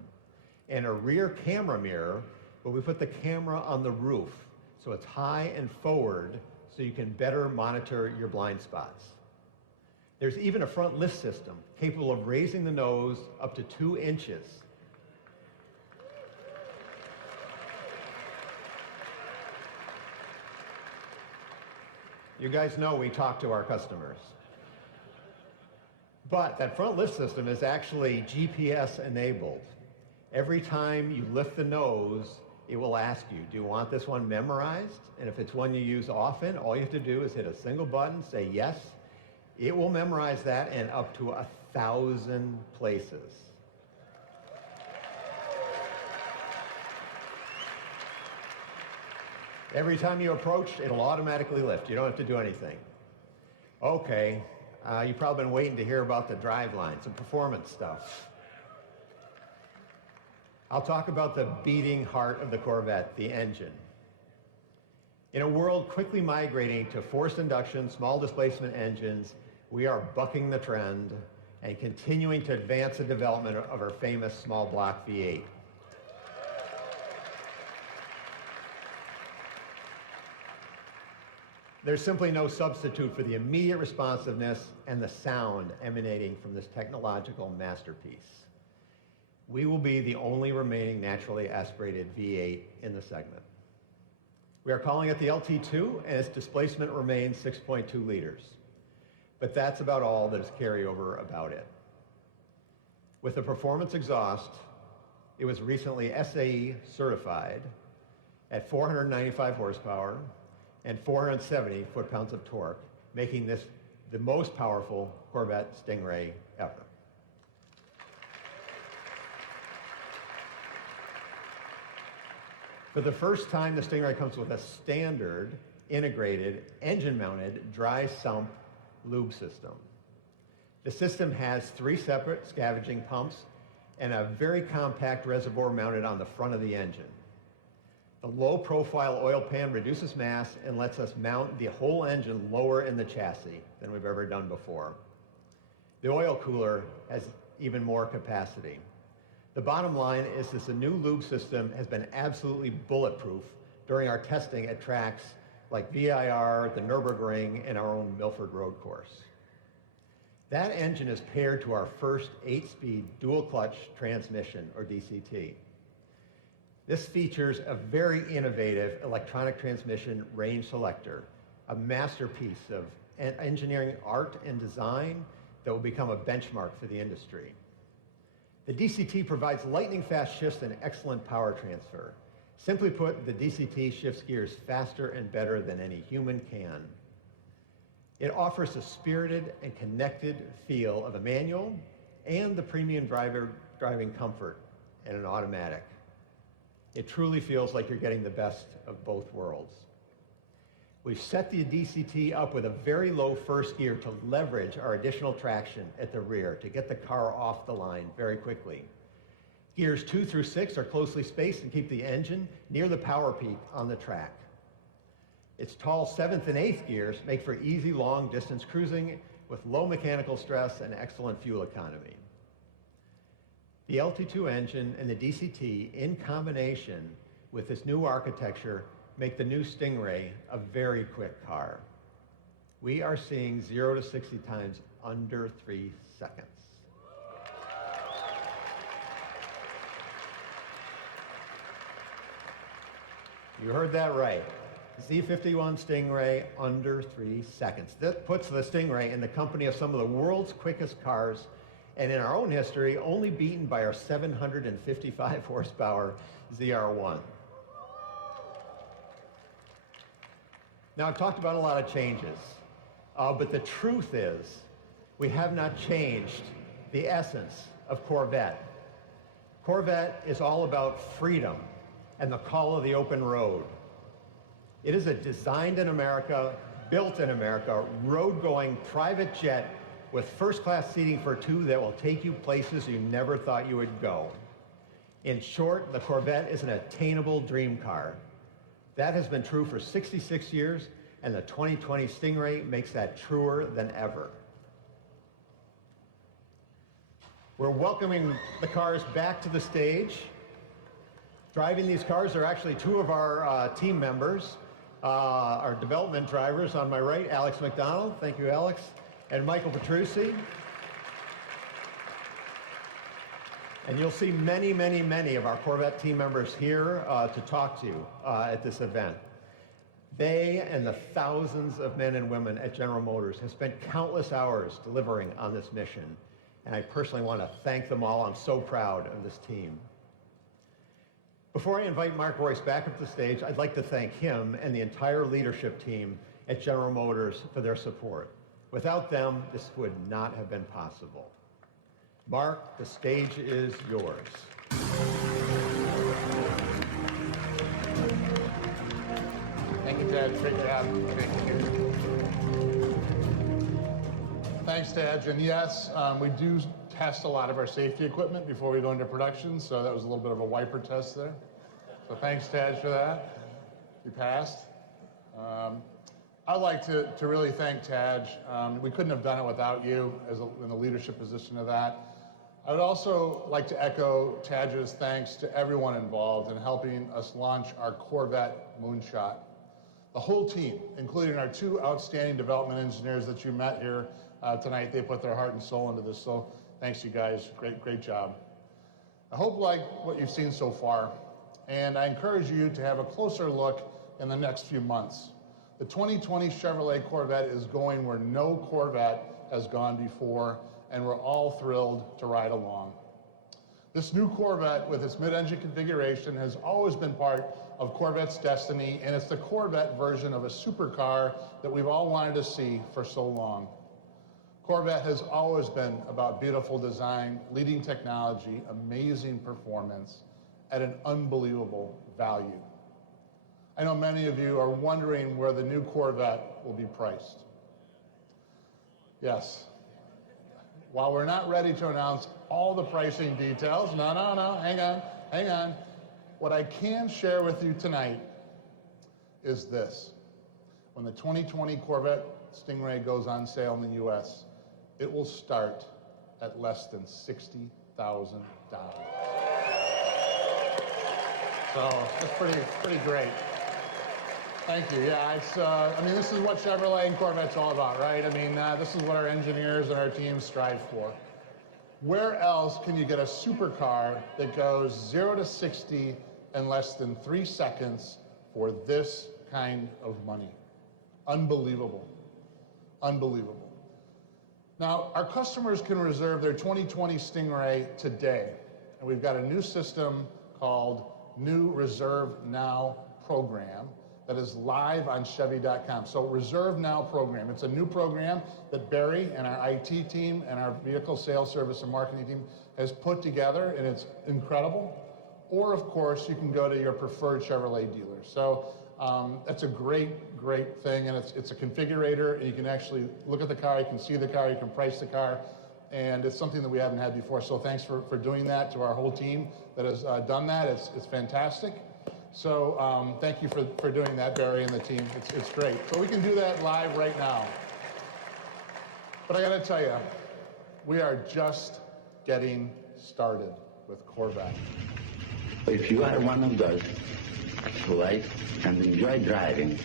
and a rear camera mirror, but we put the camera on the roof, so it's high and forward, so you can better monitor your blind spots. There's even a front lift system capable of raising the nose up to 2 inches. You guys know we talk to our customers. But that front lift system is actually GPS enabled. Every time you lift the nose, it will ask you, do you want this one memorized? And if it's one you use often, all you have to do is hit a single button, say yes. It will memorize that and up to 1,000 places. Every time you approach, it'll automatically lift. You don't have to do anything. Okay, you've probably been waiting to hear about the driveline, some performance stuff. I'll talk about the beating heart of the Corvette, the engine. In a world quickly migrating to forced induction, small displacement engines, we are bucking the trend and continuing to advance the development of our famous small block V8. There's simply no substitute for the immediate responsiveness and the sound emanating from this technological masterpiece. We will be the only remaining naturally aspirated V8 in the segment. We are calling it the LT2, and its displacement remains 6.2 liters. But that's about all that is carryover about it. With the performance exhaust, it was recently SAE certified at 495 horsepower and 470 foot-pounds of torque, making this the most powerful Corvette Stingray ever. For the first time, the Stingray comes with a standard, integrated, engine-mounted, dry sump lube system. The system has 3 separate scavenging pumps and a very compact reservoir mounted on the front of the engine. The low-profile oil pan reduces mass and lets us mount the whole engine lower in the chassis than we've ever done before. The oil cooler has even more capacity. The bottom line is this new lube system has been absolutely bulletproof during our testing at tracks like VIR, the Nürburgring, and our own Milford Road Course. That engine is paired to our first 8-speed dual-clutch transmission, or DCT. This features a very innovative electronic transmission range selector, a masterpiece of engineering art and design that will become a benchmark for the industry. The DCT provides lightning-fast shifts and excellent power transfer. Simply put, the DCT shifts gears faster and better than any human can. It offers the spirited and connected feel of a manual and the premium driving comfort in an automatic. It truly feels like you're getting the best of both worlds. We've set the DCT up with a very low first gear to leverage our additional traction at the rear to get the car off the line very quickly. Gears 2 through 6 are closely spaced and keep the engine near the power peak on the track. Its tall 7th and 8th gears make for easy long-distance cruising with low mechanical stress and excellent fuel economy. The LT2 engine and the DCT, in combination with this new architecture, make the new Stingray a very quick car. We are seeing 0 to 60 times under 3 seconds. You heard that right. Z51 Stingray under 3 seconds. That puts the Stingray in the company of some of the world's quickest cars, and in our own history, only beaten by our 755 horsepower ZR1. Now, I've talked about a lot of changes, but the truth is, we have not changed the essence of Corvette. Corvette is all about freedom and the call of the open road. It is a designed in America, built in America, road-going private jet with first-class seating for two that will take you places you never thought you would go. In short, the Corvette is an attainable dream car. That has been true for 66 years, and the 2020 Stingray makes that truer than ever. We're welcoming the cars back to the stage. Driving these cars are actually two of our team members, our development drivers. On my right, Alex McDonald, thank you, Alex, and Michael Petrucci. And you'll see many, many, many of our Corvette team members here to talk to you at this event. They and the thousands of men and women at General Motors have spent countless hours delivering on this mission. And I personally want to thank them all. I'm so proud of this team. Before I invite Mark Royce back up the stage, I'd like to thank him and the entire leadership team at General Motors for their support. Without them, this would not have been possible. Mark, the stage is yours. Thank you, Ted. Great job. Thank you. Thanks, Ted. And yes, we do test a lot of our safety equipment before we go into production, so that was a little bit of a wiper test there. So thanks, Taj, for that. You passed. I'd like to really thank Taj. We couldn't have done it without you in the leadership position of that. I would also like to echo Taj's thanks to everyone involved in helping us launch our Corvette moonshot. The whole team, including our two outstanding development engineers that you met here tonight, they put their heart and soul into this. So thanks, you guys. Great job. I hope you like what you've seen so far, and I encourage you to have a closer look in the next few months. The 2020 Chevrolet Corvette is going where no Corvette has gone before, and we're all thrilled to ride along. This new Corvette with its mid-engine configuration has always been part of Corvette's destiny, and it's the Corvette version of a supercar that we've all wanted to see for so long. Corvette has always been about beautiful design, leading technology, amazing performance, at an unbelievable value. I know many of you are wondering where the new Corvette will be priced. Yes. While we're not ready to announce all the pricing details, no, hang on. What I can share with you tonight is this. When the 2020 Corvette Stingray goes on sale in the US, it will start at less than $60,000. So it's pretty great. Thank you. Yeah, it's. I mean, this is what Chevrolet and Corvette's all about, right? I mean, this is what our engineers and our teams strive for. Where else can you get a supercar that goes 0 to 60 in less than 3 seconds for this kind of money? Unbelievable. Unbelievable. Now, our customers can reserve their 2020 Stingray today, and we've got a new system called New Reserve Now program that is live on Chevy.com. So reserve now program. It's a new program that Barry and our IT team and our vehicle sales service and marketing team has put together, and it's incredible. Or of course, you can go to your preferred Chevrolet dealer. So that's a great thing, and it's a configurator, and you can actually look at the car, you can see the car, you can price the car, and it's something that we haven't had before. So thanks for doing that to our whole team that has done that. It's fantastic. So thank you for doing that, Barry and the team. It's great. So we can do that live right now. But I gotta tell you, we are just getting started with Corvette. If you are one of those who like and enjoy driving,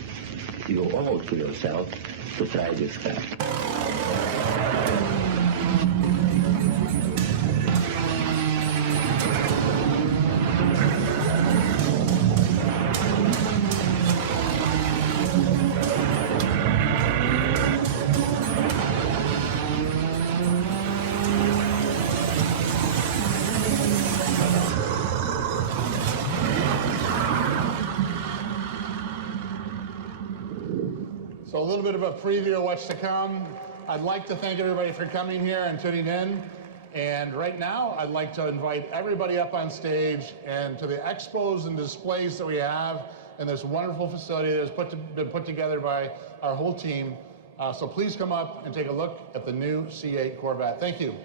you owe it to yourself to try this car. So a little bit of a preview of what's to come. I'd like to thank everybody for coming here and tuning in. And right now, I'd like to invite everybody up on stage and to the expos and displays that we have in this wonderful facility that has been put together by our whole team. So please come up and take a look at the new C8 Corvette. Thank you.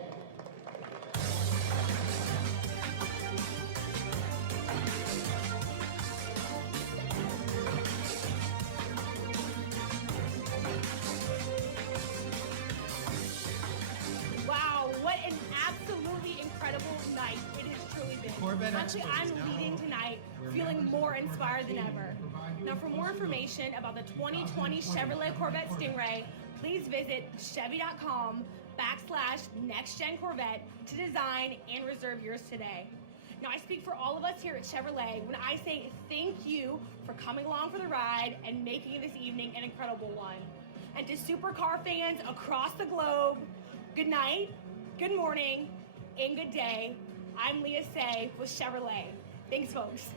Actually, I'm leaving tonight feeling more inspired than ever. Now, for more information about the 2020 Chevrolet Corvette Stingray, please visit Chevy.com/NextGen Corvette to design and reserve yours today. Now, I speak for all of us here at Chevrolet when I say thank you for coming along for the ride and making this evening an incredible one. And to supercar fans across the globe, good night, good morning, and good day. I'm Leah Say with Chevrolet. Thanks, folks.